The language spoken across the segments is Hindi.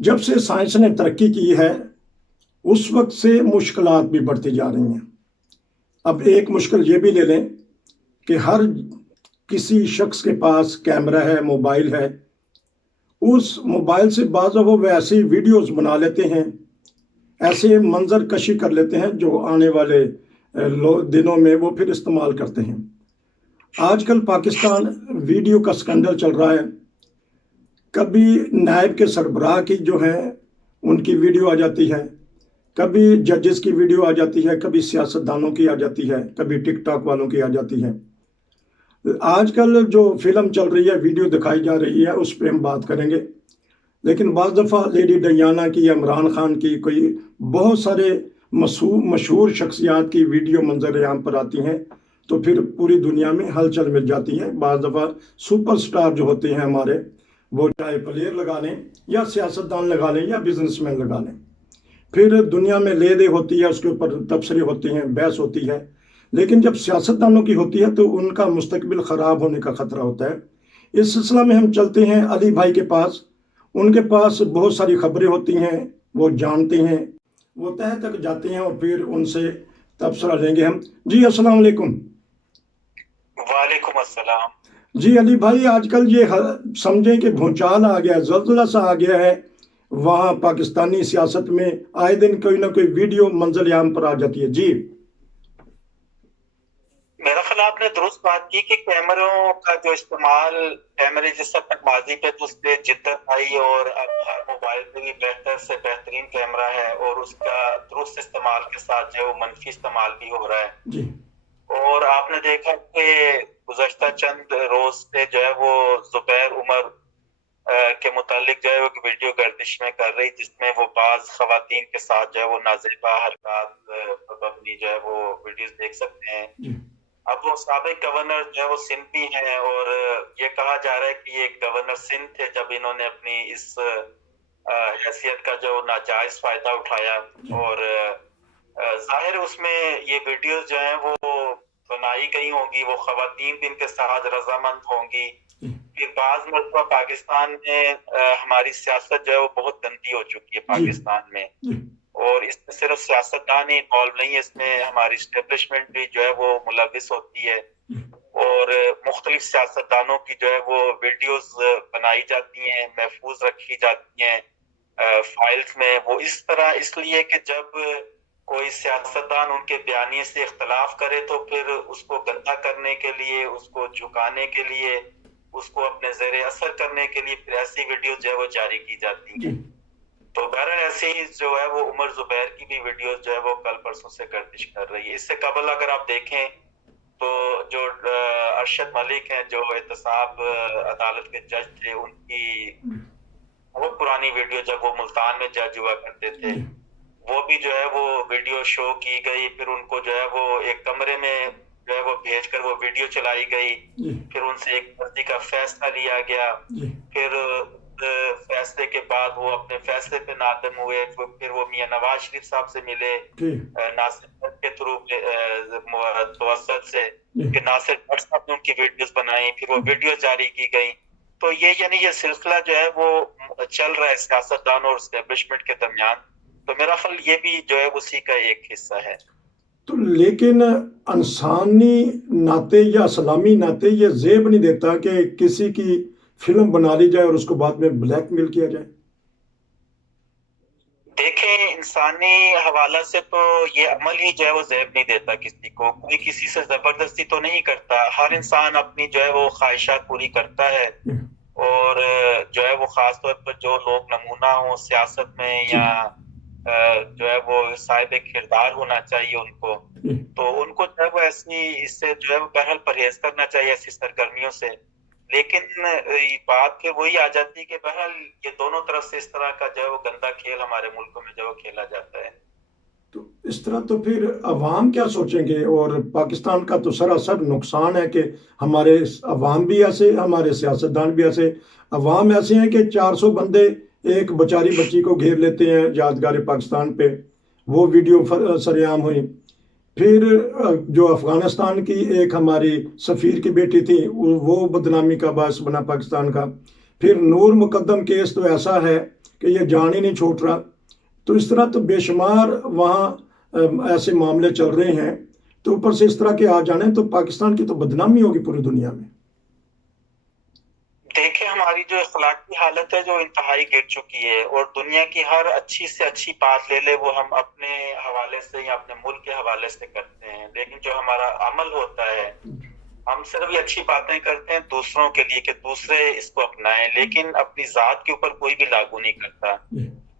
जब से साइंस ने तरक्की की है उस वक्त से मुश्किलात भी बढ़ती जा रही हैं। अब एक मुश्किल ये भी ले लें कि हर किसी शख्स के पास कैमरा है, मोबाइल है। उस मोबाइल से बाज़ वो ऐसी वीडियोस बना लेते हैं, ऐसे मंजर कशी कर लेते हैं जो आने वाले दिनों में वो फिर इस्तेमाल करते हैं। आजकल पाकिस्तान वीडियो का स्कैंडल चल रहा है। कभी नायब के सरबराह की जो है उनकी वीडियो आ जाती है, कभी जजेस की वीडियो आ जाती है, कभी सियासतदानों की आ जाती है, कभी टिकटॉक वालों की आ जाती है। आजकल जो फिल्म चल रही है, वीडियो दिखाई जा रही है, उस पर हम बात करेंगे। लेकिन बाज़ दफ़ा लेडी डयाना की या इमरान खान की कोई बहुत सारे मशहूर शख्सियात की वीडियो मंजर आम पर आती हैं तो फिर पूरी दुनिया में हलचल मिल जाती है। बाज़ दफ़ा सुपरस्टार जो होते हैं हमारे, वो चाहे प्लेयर लगा लें या सियासतदान लगा लें या बिजनेसमैन लगा लें, फिर दुनिया में ले दे होती है, उसके ऊपर तबसरे होते हैं, बहस होती है। लेकिन जब सियासतदानों की होती है तो उनका मुस्तकबिल ख़राब होने का ख़तरा होता है। इस सिलसिला में हम चलते हैं अली भाई के पास। उनके पास बहुत सारी खबरें होती हैं, वो जानते हैं, वो तह तक जाते हैं और फिर उनसे तबसरा लेंगे हम। जी अस्सलाम वालेकुम। वालेकुम अस्सलाम। जी अली भाई, आजकल ये समझें कि भूचाल आ गया, जल्जला सा आ गया है। वहाँ पाकिस्तानी सियासत में आए दिन कोई ना कोई वीडियो मंजर आम पर आ जाती है। जी मेरा ख्याल आपने दुरुस्त बात की कि कैमरों का जो इस्तेमाल, कैमरे जिस हद तक माजी पे तो उससे जिद्दत आई और अब हर मोबाइल पे भी बेहतर से बेहतरीन कैमरा है और उसका दुरुस्त इस्तेमाल के साथ जो है वो मनफी इस्तेमाल भी हो रहा है। जी और आपने देखा कि गुज़श्ता चंद रोज से जो है वो जुबैर उमर के मुतालिक जो है वो वीडियो गर्दिश में कर रही, जिसमें वो बाज खवातीन के साथ जो है वो नाज़ेबा हरकत अपनी जो है वो वीडियोस देख सकते हैं। जी अब वो साबिक गवर्नर जो है वो सिंध भी हैं और ये कहा जा रहा है कि ये गवर्नर सिंध थे जब इन्होंने अपनी इस हैसियत का जो नाजायज फायदा उठाया। और जाहिर उसमें ये वीडियोस जो हैं वो बनाई गई होंगी, वो खवातीन भी इनके साथ रजामंद होंगी। फिर बाज मरतबा पाकिस्तान में हमारी सियासत जो है वो बहुत गंदी हो चुकी है पाकिस्तान में, और इसमें सिर्फ सियासतदान ही इन्वॉल्व नहीं है, इसमें हमारी इस्टेब्लिशमेंट भी जो है वो मुलविस होती है और मुख्तलिफ सियासतदानों की जो है वो वीडियोस बनाई जाती हैं, महफूज रखी जाती हैं फाइल्स में। वो इस तरह इसलिए कि जब कोई सियासतदान उनके बयानिए से इख्तलाफ करे तो फिर उसको गंदा करने के लिए, उसको झुकाने के लिए, उसको अपने ज़ेरे असर करने के लिए फिर ऐसी वीडियो जो है वो जारी की जाती हैं। तो बहरहाल ऐसे ही जो है वो उमर जुबैर की भी वीडियोस जो है वो कल परसों से गर्दिश कर रही है। इससे कबल अगर आप देखें तो जो अरशद मलिक हैं, जो एहतसाब अदालत के जज थे, उनकी बहुत पुरानी वीडियो जब वो मुल्तान में जज हुआ करते थे, वो भी जो है वो वीडियो शो की गई। फिर उनको जो है वो एक कमरे में जो है वो भेजकर वो वीडियो चलाई गई। फिर उनसे एक फर्जी का फैसला लिया गया। फिर फैसले के बाद वो अपने फैसले पे नादम हुए। फिर वो मियां नवाज शरीफ साहब से मिले नासिर के थ्रू तवसत से, फिर नासिर भट्ट साहब ने उनकी वीडियोस बनाई, फिर वो वीडियो जारी की गई। तो ये यानी ये सिलसिला जो है वो चल रहा है सियासतदान और एस्टेब्लिशमेंट के दरमियान। तो मेरा ख्याल ये भी जो है उसी का एक हिस्सा है। तो लेकिन इंसानी नाते या सलामी नाते ये जेब नहीं देता कि किसी की फिल्म बना ली जाए और उसको बाद में ब्लैकमेल किया जाए। देखें, इंसानी हवाला से तो ये अमल ही जो है वो जेब नहीं देता किसी को। कोई किसी से जबरदस्ती तो नहीं करता। हर इंसान अपनी जो है वो ख्वाहिशात पूरी करता है और जो है वो खास तौर पर जो लोग नमूना हो सियासत में या जो है वो साहिब किरदार होना चाहिए उनको, तो उनको जो है वो ऐसी इससे जो है वो बहरहाल परहेज करना चाहिए ऐसी सरगर्मियों से। लेकिन बात फिर वही आ जाती है कि बहरहाल ये दोनों तरफ से इस तरह का जो है वो गंदा खेल हमारे मुल्क में जो है वो खेला जाता है। तो इस तरह तो फिर अवाम क्या सोचेंगे? और पाकिस्तान का तो सरासर नुकसान है कि हमारे अवाम भी ऐसे, हमारे सियासतदान भी ऐसे। अवाम ऐसे हैं कि 400 बंदे एक बेचारी बच्ची को घेर लेते हैं यादगार पाकिस्तान पे, वो वीडियो सरेआम हुई। फिर जो अफगानिस्तान की एक हमारी सफ़ीर की बेटी थी, वो बदनामी का बायस बना पाकिस्तान का। फिर नूर मुकद्दम केस तो ऐसा है कि ये जान ही नहीं छोड़ रहा। तो इस तरह तो बेशुमार वहाँ ऐसे मामले चल रहे हैं, तो ऊपर से इस तरह के आ जाने तो पाकिस्तान की तो बदनामी होगी पूरी दुनिया में। देखिए, हमारी जो अखलाकी हालत है जो इंतहाई गिर चुकी है, और दुनिया की हर अच्छी से अच्छी बात ले ले वो हम अपने हवाले से या अपने मुल्क के हवाले से करते हैं, लेकिन जो हमारा अमल होता है हम सिर्फ ये अच्छी बातें करते हैं दूसरों के लिए कि दूसरे इसको अपनाएं, लेकिन अपनी जात के ऊपर कोई भी लागू नहीं करता।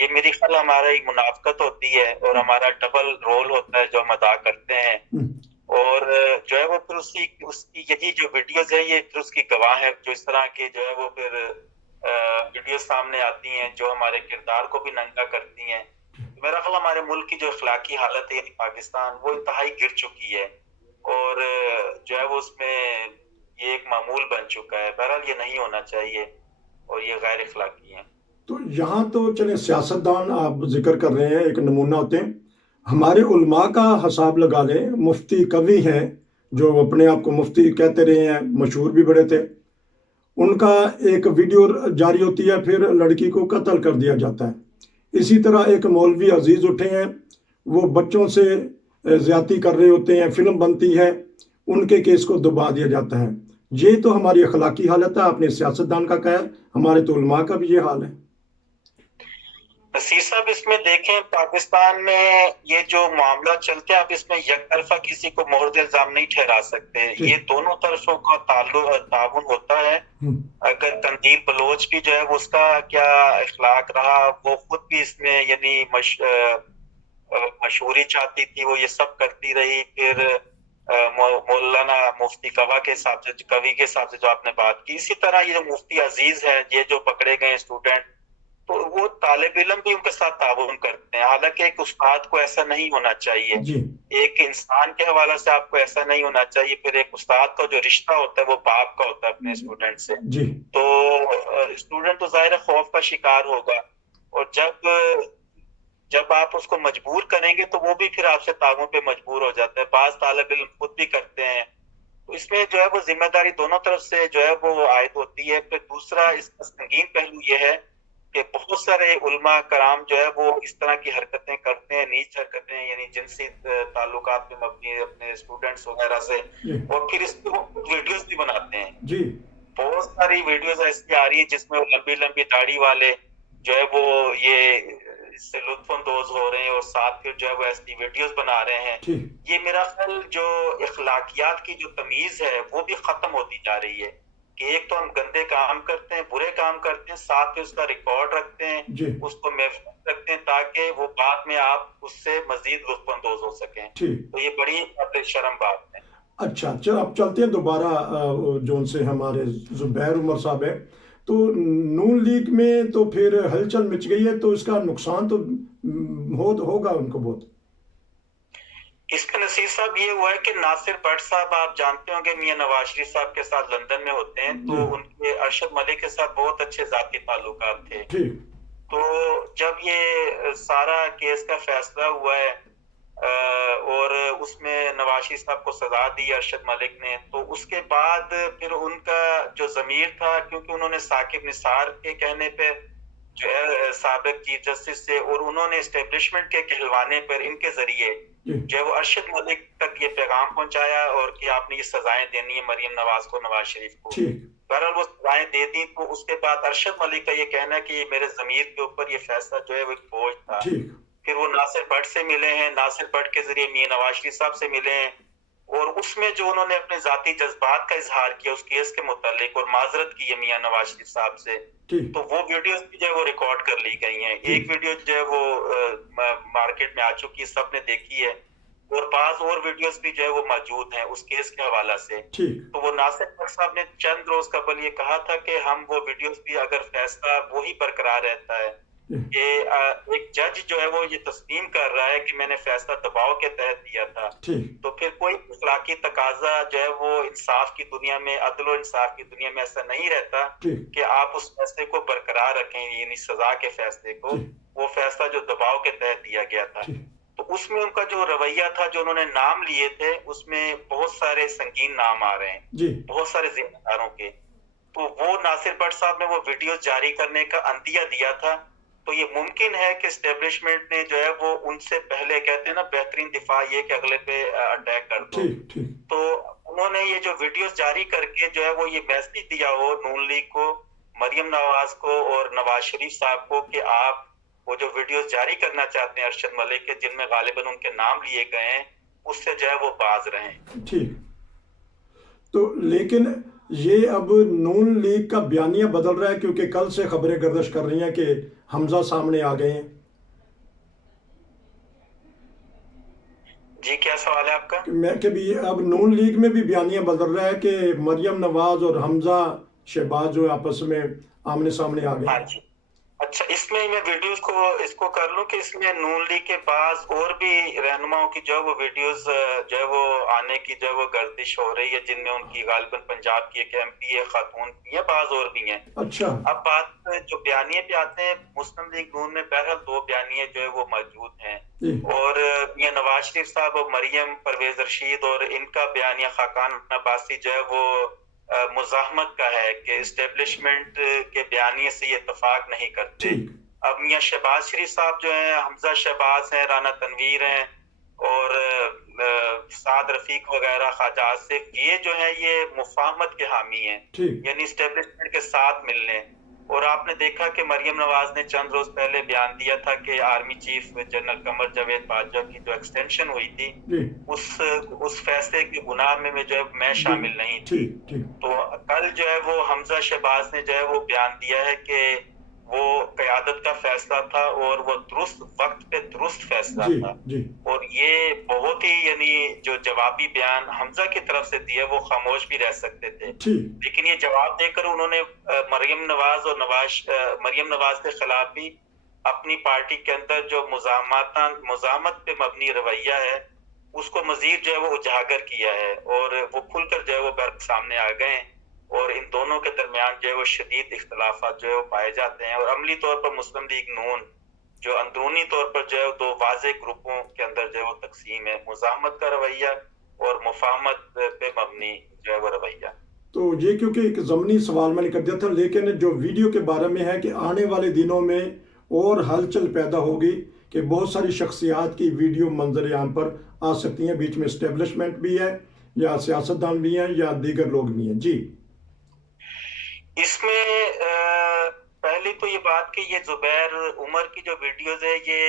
ये मेरी ख्याल हमारा एक मुनाफकत होती है और हमारा डबल रोल होता है जो हम अदा करते हैं, और जो है वो फिर उसकी यही जो वीडियोस है ये फिर उसकी गवाह है, जो इस तरह के जो है वो फिर वीडियो सामने आती हैं जो हमारे किरदार को भी नंगा करती हैं। तो मेरा ख्याल हमारे मुल्क की जो अखलाकी हालत है यानी पाकिस्तान, वो इंतहाई गिर चुकी है और जो है वो उसमें ये एक मामूल बन चुका है। बहरहाल ये नहीं होना चाहिए और ये गैर अखलाकी है। तो यहाँ तो चले सियासतदान आप जिक्र कर रहे हैं, एक नमूना होते हैं। हमारे उलमा का हिसाब लगा लें, मुफ्ती कवि हैं जो अपने आप को मुफ्ती कहते रहे हैं, मशहूर भी बड़े थे, उनका एक वीडियो जारी होती है, फिर लड़की को कत्ल कर दिया जाता है। इसी तरह एक मौलवी अजीज उठे हैं, वो बच्चों से ज्यादती कर रहे होते हैं, फिल्म बनती है, उनके केस को दबा दिया जाता है। ये तो हमारी अखलाकी हालत है। आपने सियासतदान का कहा, हमारे तो उलमा का भी ये हाल है। नसीर साहब, इसमें देखें पाकिस्तान में ये जो मामला चलते हैं, आप इसमें एक तरफा किसी को मोहर्द इल्जाम नहीं ठहरा सकते। ये दोनों तरफों का ताउन होता है। अगर कंदील बलोच भी जो है वो उसका क्या इखलाक रहा, वो खुद भी इसमें यानी मशहूरी चाहती थी, वो ये सब करती रही। फिर मौलाना मुफ्ती कवि के हिसाब से जो आपने बात की, इसी तरह ये जो मुफ्ती अजीज है, ये जो पकड़े गए स्टूडेंट, तो वो तालिब इल्म भी उनके साथ ताउन करते हैं। हालांकि एक उस्ताद को ऐसा नहीं होना चाहिए, एक इंसान के हवाले से आपको ऐसा नहीं होना चाहिए। फिर एक उस्ताद का जो रिश्ता होता है वो बाप का होता है अपने स्टूडेंट से। तो स्टूडेंट तो जाहिर खौफ का शिकार होगा, और जब आप उसको मजबूर करेंगे तो वो भी फिर आपसे ताउन पे मजबूर हो जाता है। बाज तालिब इल्म खुद भी करते हैं। तो इसमें जो है वो जिम्मेदारी दोनों तरफ से जो है वो आयद होती है। फिर दूसरा इसका संगीन पहलू ये है कि बहुत सारे उलमा कराम जो है वो इस तरह की हरकतें करते हैं, नीच हरकतें, यानी जिनसी ताल्लुकात में मबनी अपने स्टूडेंट्स वगैरह से, और फिर इसके वो वीडियोस भी बनाते हैं। बहुत सारी वीडियोस ऐसी आ रही है जिसमें वो लंबी लंबी दाढ़ी वाले जो है वो ये इससे लुत्फानंदोज हो रहे हैं, और साथ फिर जो है वो ऐसी वीडियोस बना रहे हैं। ये मेरा ख्याल जो इखलाकियात की जो तमीज है वो भी खत्म होती जा रही है कि एक तो हम गंदे काम करते हैं, बुरे काम करते हैं, साथ में उसका रिकॉर्ड रखते हैं, उसको महफूज रखते हैं ताकि वो बाद में आप उससे मजीद लुत्फानंदोज हो सकें। तो ये बड़ी शर्म बात है। अच्छा, चलो अब चलते हैं दोबारा जो उनसे हमारे जुबैर उमर साहब है। तो नून लीग में तो फिर हलचल मच गई है, तो इसका नुकसान तो होगा उनको बहुत। इसमें नसीर साहब ये हुआ है कि नासिर भट्ट साहब, आप जानते होंगे, मियां नवाज शरीफ साहब के साथ लंदन में होते हैं, तो उनके अरशद मलिक के साथ बहुत अच्छे जाती ताल्लुकात थे। तो जब ये सारा केस का फैसला हुआ है और उसमें नवाज शरीफ साहब को सजा दी अरशद मलिक ने, तो उसके बाद फिर उनका जो जमीर था, क्योंकि उन्होंने साकिब निसार के कहने पे जो है साबिक चीफ जस्टिस से, और उन्होंने एस्टेब्लिशमेंट के कहलवाने पर इनके जरिए जो है वो अरशद मलिक तक ये पैगाम पहुंचाया और कि आपने ये सजाएं देनी है मरियम नवाज को, नवाज शरीफ को। बहरहाल वो सजाएं दे दी। तो उसके बाद अरशद मलिक का ये कहना है कि मेरे जमीर के ऊपर ये फैसला जो है वो एक बोझ था। फिर वो नासिर भट्ट से मिले हैं, नासिर भट्ट के जरिए मियां नवाज शरीफ साहब से मिले हैं, और उसमें जो उन्होंने अपने जाती जज्बात का इजहार किया उस केस के मुतालिक और माजरत की है मियां नवाज शरीफ साहब से, तो वो वीडियोस भी जो है वो रिकॉर्ड कर ली गई हैं। एक वीडियो जो है वो मार्केट में आ चुकी है, सबने देखी है, और बाज और वीडियोस भी जो है वो मौजूद हैं उस केस के हवाला से। तो वो नासिर भट्ट साहब ने चंद रोज कबल ये कहा था कि हम वो वीडियोस भी, अगर फैसला वही बरकरार रहता है कि एक जज जो है वो ये तस्लीम कर रहा है कि मैंने फैसला दबाव के तहत दिया था, तो फिर कोई अखलाकी तकाजा जो है वो इंसाफ की दुनिया में, अदल और इंसाफ की दुनिया में ऐसा नहीं रहता कि आप उस फैसले को बरकरार रखें, यानी सजा के फैसले को, वो फैसला जो दबाव के तहत दिया गया था। तो उसमें उनका जो रवैया था, जो उन्होंने नाम लिए थे, उसमें बहुत सारे संगीन नाम आ रहे हैं बहुत सारे जिम्मेदारों के। तो वो नासिर भट्ट साहब ने वो वीडियो जारी करने का अंदिया दिया था, तो ये मुमकिन है कि एस्टेब्लिशमेंट ने जो है वो उनसे पहले, कहते हैं ना बेहतरीन दिफा ये कि अगले पे अटैक कर दो, ठीक ठीक तो उन्होंने ये जो वीडियोस जारी करके जो है वो ये मैसेज दिया हो नून लीग को, मरियम नवाज को और नवाज शरीफ साहब को कि आप वो जो वीडियोस जारी करना चाहते हैं अरशद मलिक के, जिनमें गालिबन उनके नाम लिए गए हैं, उससे जो है वो बाज रहें। ठीक। तो लेकिन ये अब नून लीग का बयानिया बदल रहा है, क्योंकि कल से खबरें गर्दिश कर रही हैं कि हमजा सामने आ गए हैं। जी क्या सवाल है आपका? मैं कि भी अब नून लीग में भी बयानिया बदल रहा है कि मरियम नवाज और हमजा शहबाज जो आपस में आमने सामने आ हाँ गए। जी। अच्छा, इसमें मैं वीडियोस को इसको कर लूं कि इसमें नून लीग के पास और भी रहनुमाओं की जो है वो वीडियोस जो है वो आने की जो है वो गर्दिश हो रही है, जिनमें उनकी गालिबन पंजाब की एक MP है, खातून भी है, बाज और भी हैं। अच्छा। अब बात जो बयानिए पे आते हैं, मुस्लिम लीग नून में बहरहाल 2 बयानिए जो है वो मौजूद हैं, जी और ये नवाज शरीफ साहब और मरियम परवेज रशीद और इनका बयानिया खाकान अब्बासी जो है वो मुजाहमत का है कि एस्टेब्लिशमेंट के बयानिए से ये इत्तेफाक नहीं करते। ठीक अब मियां शहबाज शरीफ साहब जो हैं, हमजा शहबाज हैं, राना तनवीर हैं और साद रफीक वगैरह, ख्वाजा आसिफ, ये जो है ये मुफाहमत के हामी हैं, ठीक यानी एस्टेब्लिशमेंट के साथ मिलने। और आपने देखा कि मरियम नवाज ने चंद रोज पहले बयान दिया था कि army chief general Qamar Javed Bajwa की जो एक्सटेंशन हुई थी, जी उस फैसले के गुनाह में जो है मैं शामिल नहीं थी। ठीक ठीक तो कल जो है वो हमजा शहबाज ने जो है वो बयान दिया है कि वो क़यादत का फैसला था और वो दुरुस्त वक्त पे दुरुस्त फैसला जी था, जी और ये बहुत ही यानी जो जवाबी बयान हमजा की तरफ से दिया, वो खामोश भी रह सकते थे, ठीक लेकिन ये जवाब देकर उन्होंने मरियम नवाज और मरियम नवाज के खिलाफ भी अपनी पार्टी के अंदर जो मुजामत पे मबनी रवैया है उसको मजीद जो है वो उजागर किया है, और वो खुलकर जो है वो बर सामने आ गए हैं, और इन दोनों के दरमियान जो है वो शदीद इख्तलाफात जो है वो पाए जाते हैं। और अमली तौर पर मुस्लिम लीग नून जो अंदरूनी तौर पर जो है 2 वाज़ेह ग्रुपों के अंदर जो है वो तकसीम है, मुजाहमत का रवैया और मुफाहमत पे मबनी जो है वो रवैया। तो ये क्योंकि एक ज़मनी सवाल मैंने कर दिया था, लेकिन जो वीडियो के बारे में है कि आने वाले दिनों में और हलचल पैदा होगी कि बहुत सारी शख्सियात की वीडियो मंजर आम पर आ सकती हैं, बीच में इस्टेब्लिशमेंट भी है या सियासतदान भी हैं या दीगर लोग भी हैं। जी इसमें पहली तो ये बात कि ये जुबैर उमर की जो वीडियोस है ये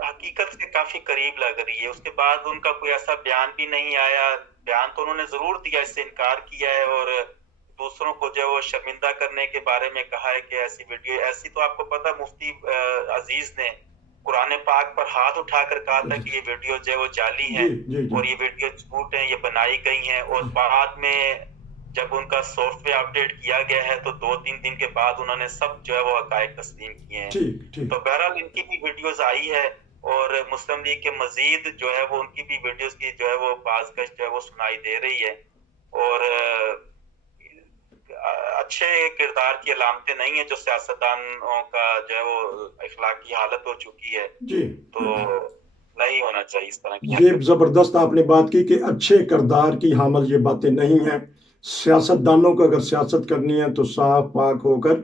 हकीकत से काफी करीब लग रही है। उसके बाद उनका कोई ऐसा बयान भी नहीं आया, बयान तो उन्होंने जरूर दिया, इससे इनकार किया है और दूसरों को जो वो शर्मिंदा करने के बारे में कहा है कि ऐसी वीडियो ऐसी, तो आपको पता मुफ्ती अजीज ने कुरान पाक पर हाथ उठाकर कहा था कि ये वीडियो जो है वो जाली है और ये वीडियो झूठ है, ये बनाई गई हैं, और बाद में जब उनका सॉफ्टवेयर अपडेट किया गया है तो 2-3 दिन के बाद उन्होंने सब जो है वो हकायक तस्लीम किए हैं। तो बहरहाल इनकी भी वीडियोस आई है और मुस्लिम लीग के मजीद जो है वो उनकी भी वीडियोस की जो है वो बाज़गश जो है वो सुनाई दे रही है, और अच्छे किरदार की अलामतें नहीं है जो सियासतदानों का जो है वो इखलाकी हालत हो चुकी है, तो नहीं होना चाहिए इस तरह की। ये जबरदस्त आपने बात की कि अच्छे किरदार की हामल ये बातें नहीं हैं। सियासतदानों को अगर सियासत करनी है तो साफ पाक होकर,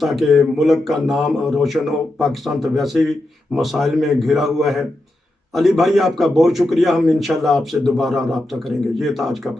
ताकि मुल्क का नाम रोशन हो। पाकिस्तान तो वैसे ही मसाइल में घिरा हुआ है। अली भाई आपका बहुत शुक्रिया, हम इंशाल्लाह आपसे दोबारा रब्ता करेंगे। ये था आज का